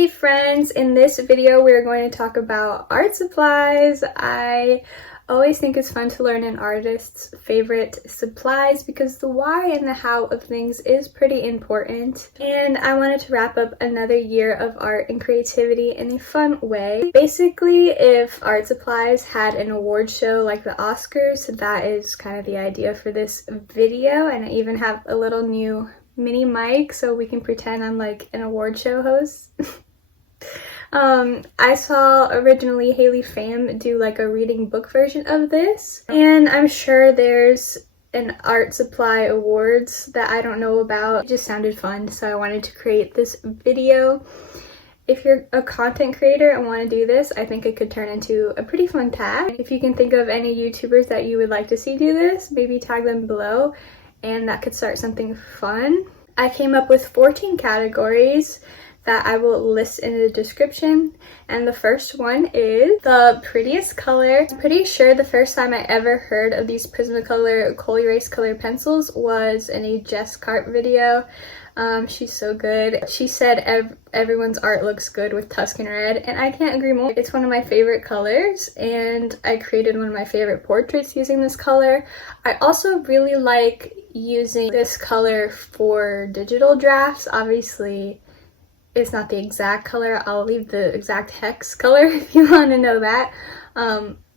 Hey friends, in this video we're going to talk about art supplies. I always think it's fun to learn an artist's favorite supplies because the why and the how of things is pretty important. And I wanted to wrap up another year of art and creativity in a fun way. Basically, if art supplies had an award show like the Oscars, that is kind of the idea for this video. And I even have a little new mini mic so we can pretend I'm like an award show host. I saw originally Haley Pham do like a reading book version of this, and I'm sure there's an art supply awards that I don't know about. It just sounded fun, so I wanted to create this video. If you're a content creator and want to do this, I think it could turn into a pretty fun tag. If you can think of any YouTubers that you would like to see do this, maybe tag them below, and that could start something fun. I came up with 14 categories that I will list in the description, and the first one is the prettiest color. I'm pretty sure the first time I ever heard of these Prismacolor Kohl Erase color pencils was in a Jess Cart video. She's so good. She said everyone's art looks good with Tuscan Red, and I can't agree more. It's one of my favorite colors, and I created one of my favorite portraits using this color. I also really like using this color for digital drafts. Obviously, it's not the exact color. I'll leave the exact hex color if you want to know that.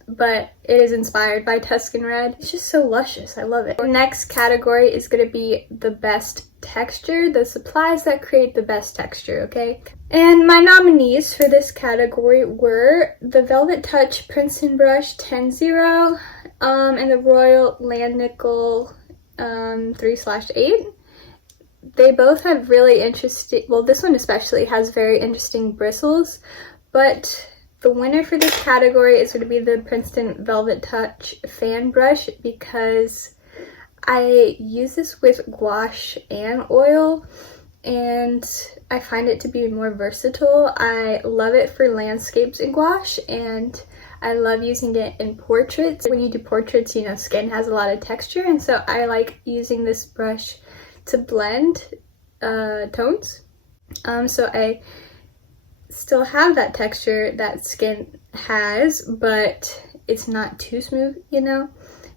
But it is inspired by Tuscan Red. It's just so luscious. I love it. The next category is going to be the best texture, the supplies that create the best texture, okay? And my nominees for this category were the Velvet Touch Princeton Brush 10-0 and the Royal Land Nickel 3/8. They both have really interesting, well, this one especially has very interesting bristles, but the winner for this category is going to be the Princeton Velvet Touch Fan Brush because I use this with gouache and oil, and I find it to be more versatile. I love it for landscapes in gouache, and I love using it in portraits. When you do portraits, you know, skin has a lot of texture, and so I like using this brush to blend tones. So I still have that texture that skin has, but it's not too smooth, you know?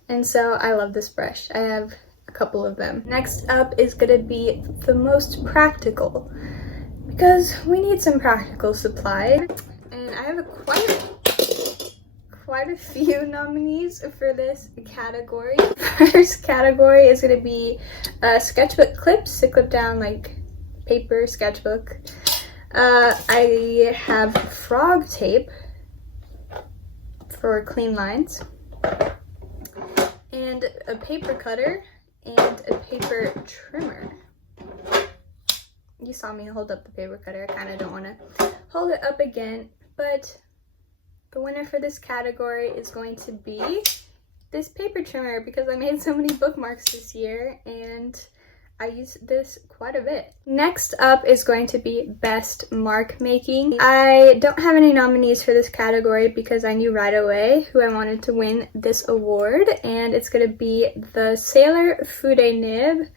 And so I love this brush. I have a couple of them. Next up is gonna be the most practical, because we need some practical supplies. And I have quite a few nominees for this category. First category is going to be sketchbook clips to clip down like paper sketchbook. I have frog tape for clean lines, and a paper cutter and a paper trimmer. You saw me hold up the paper cutter. I kind of don't want to hold it up again, but the winner for this category is going to be this paper trimmer because I made so many bookmarks this year and I use this quite a bit. Next up is going to be best mark making. I don't have any nominees for this category because I knew right away who I wanted to win this award, and it's going to be the Sailor Fude Nib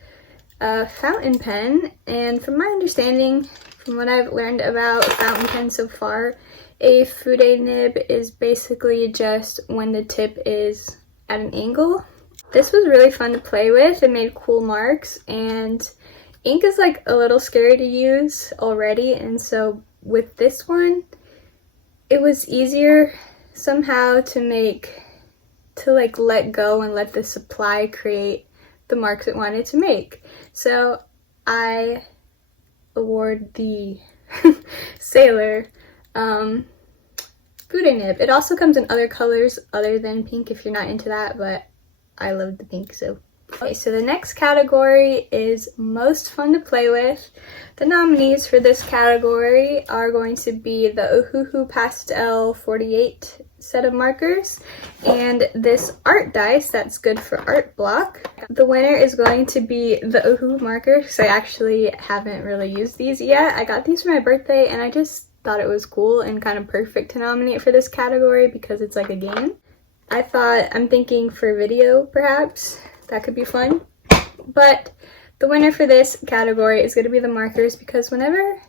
fountain pen. And from my understanding, from what I've learned about fountain pens so far, a Fude nib is basically just when the tip is at an angle. This was really fun to play with. It made cool marks, and ink is like a little scary to use already, and so with this one, it was easier somehow to let go and let the supply create the marks it wanted to make. So I award the Sailor Fude nib. It also comes in other colors other than pink if you're not into that, but I love the pink, so. Okay, so the next category is most fun to play with. The nominees for this category are going to be the Ohuhu Pastel 48 set of markers and this art dice that's good for art block. The winner is going to be the Ohuhu marker because I actually haven't really used these yet. I got these for my birthday and I just thought it was cool and kind of perfect to nominate for this category because it's like a game. I'm thinking for video perhaps, that could be fun. But the winner for this category is going to be the markers because whenever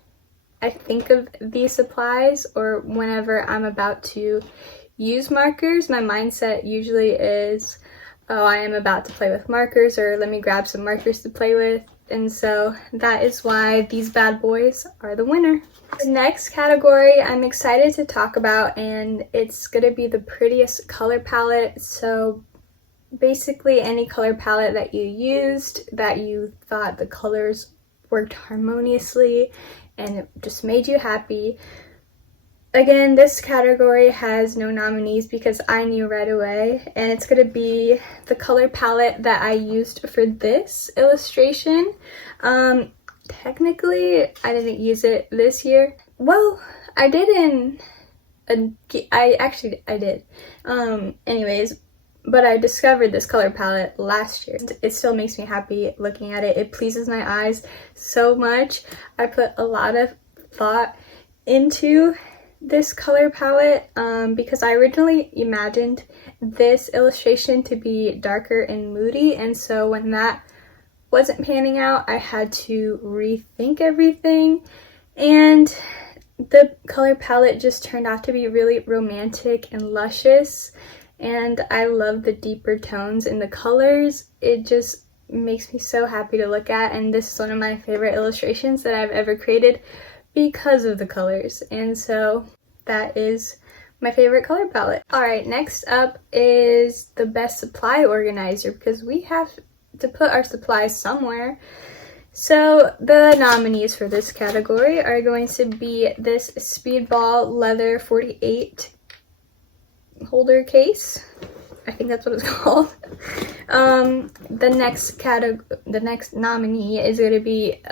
I think of these supplies or whenever I'm about to use markers, my mindset usually is, oh, I am about to play with markers, or let me grab some markers to play with. And so that is why these bad boys are the winner. The next category I'm excited to talk about, and it's gonna be the Prettiest color palette. So basically any color palette that you used that you thought the colors worked harmoniously and it just made you happy. Again, this category has no nominees because I knew right away, and it's going to be the color palette that I used for this illustration. Technically, I didn't use it this year. Well, I did I did. Anyways, but I discovered this color palette last year. It still makes me happy looking at it. It pleases my eyes so much. I put a lot of thought into this color palette because I originally imagined this illustration to be darker and moody, and so when that wasn't panning out, I had to rethink everything, and the color palette just turned out to be really romantic and luscious, and I love the deeper tones in the colors. It just makes me so happy to look at, and this is one of my favorite illustrations that I've ever created because of the colors, and so that is my favorite color palette. Alright, next up is the best supply organizer, because we have to put our supplies somewhere. So the nominees for this category are going to be this Speedball leather 48 holder case. I think that's what it's called. The next nominee is going to be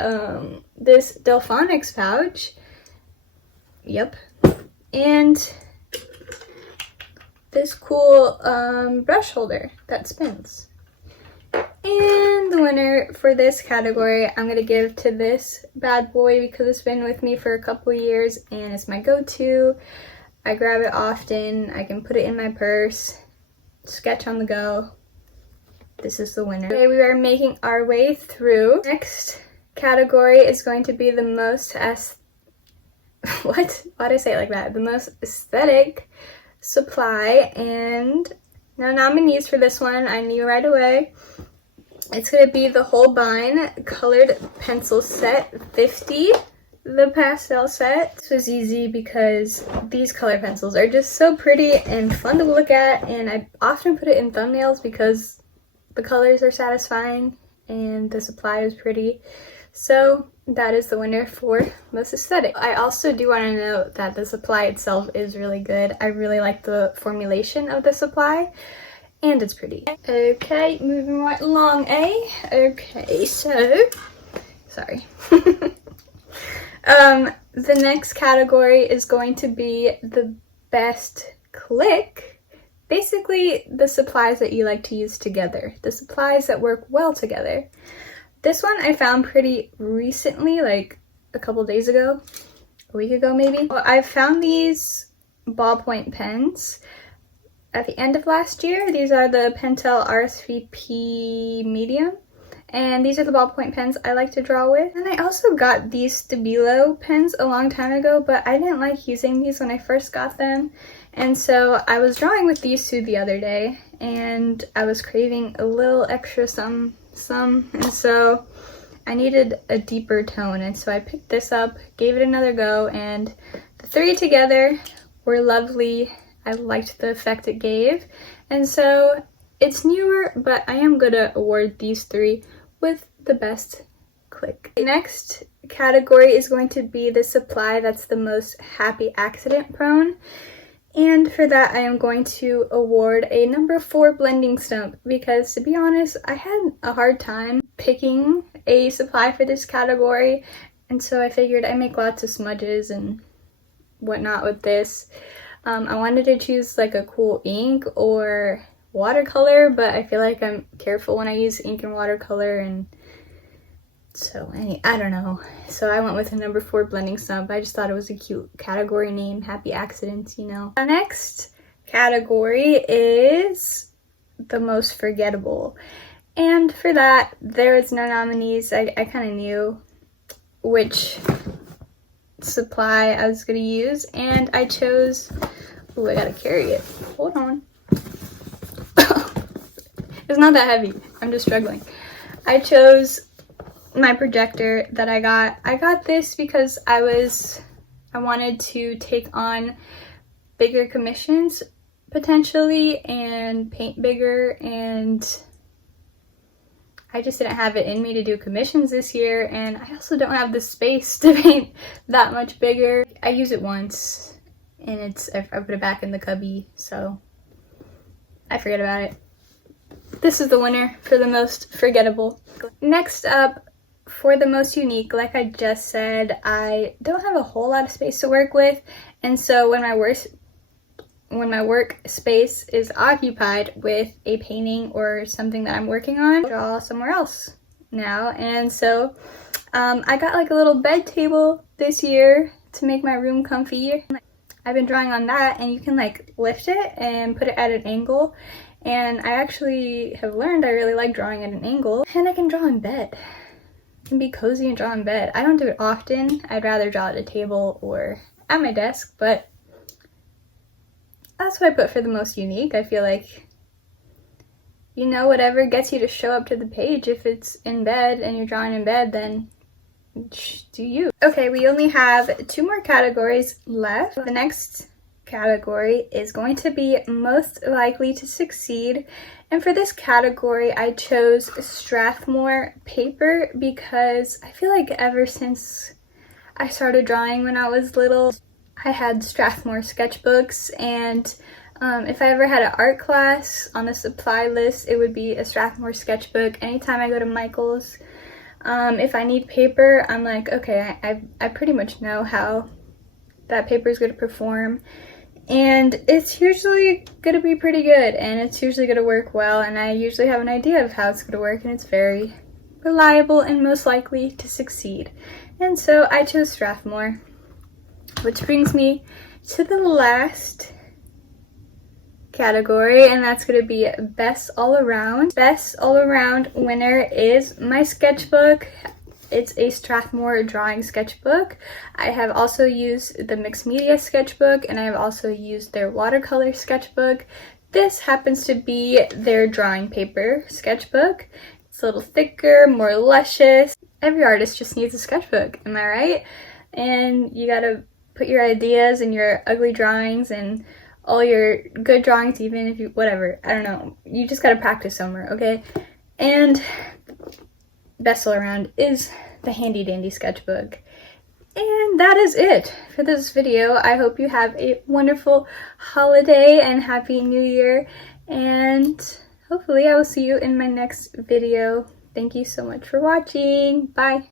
this Delphonics pouch. Yep. And this cool brush holder that spins. And the winner for this category I'm going to give to this bad boy because it's been with me for a couple years and it's my go-to. I grab it often. I can put it in my purse, sketch on the go. This is the winner. Okay, we are making our way through. Next category is going to be the most why'd I say it like that? The most aesthetic supply, and no nominees for this one. I knew right away. It's going to be the Holbein colored pencil set 50, the pastel set. This was easy because these color pencils are just so pretty and fun to look at, and I often put it in thumbnails because the colors are satisfying and the supply is pretty. So that is the winner for most aesthetic. I also do want to note that the supply itself is really good. I really like the formulation of the supply, and it's pretty. Okay, moving right along, Okay, so, sorry. The next category is going to be the best clique. Basically, the supplies that you like to use together. The supplies that work well together. This one I found pretty recently, like a couple days ago, a week ago maybe. Well, I found these ballpoint pens at the end of last year. These are the Pentel RSVP Medium, and these are the ballpoint pens I like to draw with. And I also got these Stabilo pens a long time ago, but I didn't like using these when I first got them. And so I was drawing with these two the other day, and I was craving a little extra some, and so I needed a deeper tone, and so I picked this up, gave it another go, and the three together were lovely. I liked the effect it gave, and so it's newer, but I am gonna award these three with the best clique. The next category is going to be the supply that's the most happy accident prone. And for that, I am going to award a number 4 blending stump because, to be honest, I had a hard time picking a supply for this category, and so I figured I'd make lots of smudges and whatnot with this. I wanted to choose like a cool ink or watercolor, but I feel like I'm careful when I use ink and watercolor, and so I don't know. So I went with a number 4 blending stump. I just thought it was a cute category name, happy accidents, you know. Our next category is the most forgettable. And for that, there is no nominees. I kind of knew which supply I was gonna use, and I chose, oh, I gotta carry it. Hold on. It's not that heavy. I'm just struggling. I chose my projector that I got. I got this because I wanted to take on bigger commissions potentially and paint bigger, and I just didn't have it in me to do commissions this year, and I also don't have the space to paint that much bigger. I use it once and I put it back in the cubby, so I forget about it. This is the winner for the most forgettable. Next up, for the most unique, like I just said, I don't have a whole lot of space to work with, and so when my work space is occupied with a painting or something that I'm working on, I draw somewhere else now. And so I got like a little bed table this year to make my room comfy. I've been drawing on that, and you can like lift it and put it at an angle, and I actually have learned I really like drawing at an angle, and I can draw in bed. It can be cozy and draw in bed. I don't do it often. I'd rather draw at a table or at my desk, but that's what I put for the most unique. I feel like, you know, whatever gets you to show up to the page. If it's in bed and you're drawing in bed, then do you. Okay, we only have 2 more categories left. The next category is going to be most likely to succeed, and for this category I chose Strathmore paper because I feel like ever since I started drawing when I was little, I had Strathmore sketchbooks, and if I ever had an art class on the supply list, it would be a Strathmore sketchbook. Anytime I go to Michael's, if I need paper, I'm like, okay, I pretty much know how that paper is going to perform, and it's usually going to be pretty good, and it's usually going to work well, and I usually have an idea of how it's going to work, and it's very reliable and most likely to succeed. And so I chose Strathmore. Which brings me to the last category, and that's going to be best all around. Best all around winner is my sketchbook. It's a Strathmore drawing sketchbook. I have also used the mixed media sketchbook, and I have also used their watercolor sketchbook. This happens to be their drawing paper sketchbook. It's a little thicker, more luscious. Every artist just needs a sketchbook, am I right? And you gotta put your ideas and your ugly drawings and all your good drawings, even if you, whatever, I don't know. You just gotta practice somewhere, okay? And best all around is the handy dandy sketchbook. And that is it for this video. I hope you have a wonderful holiday and happy new year, and hopefully I will see you in my next video. Thank you so much for watching. Bye.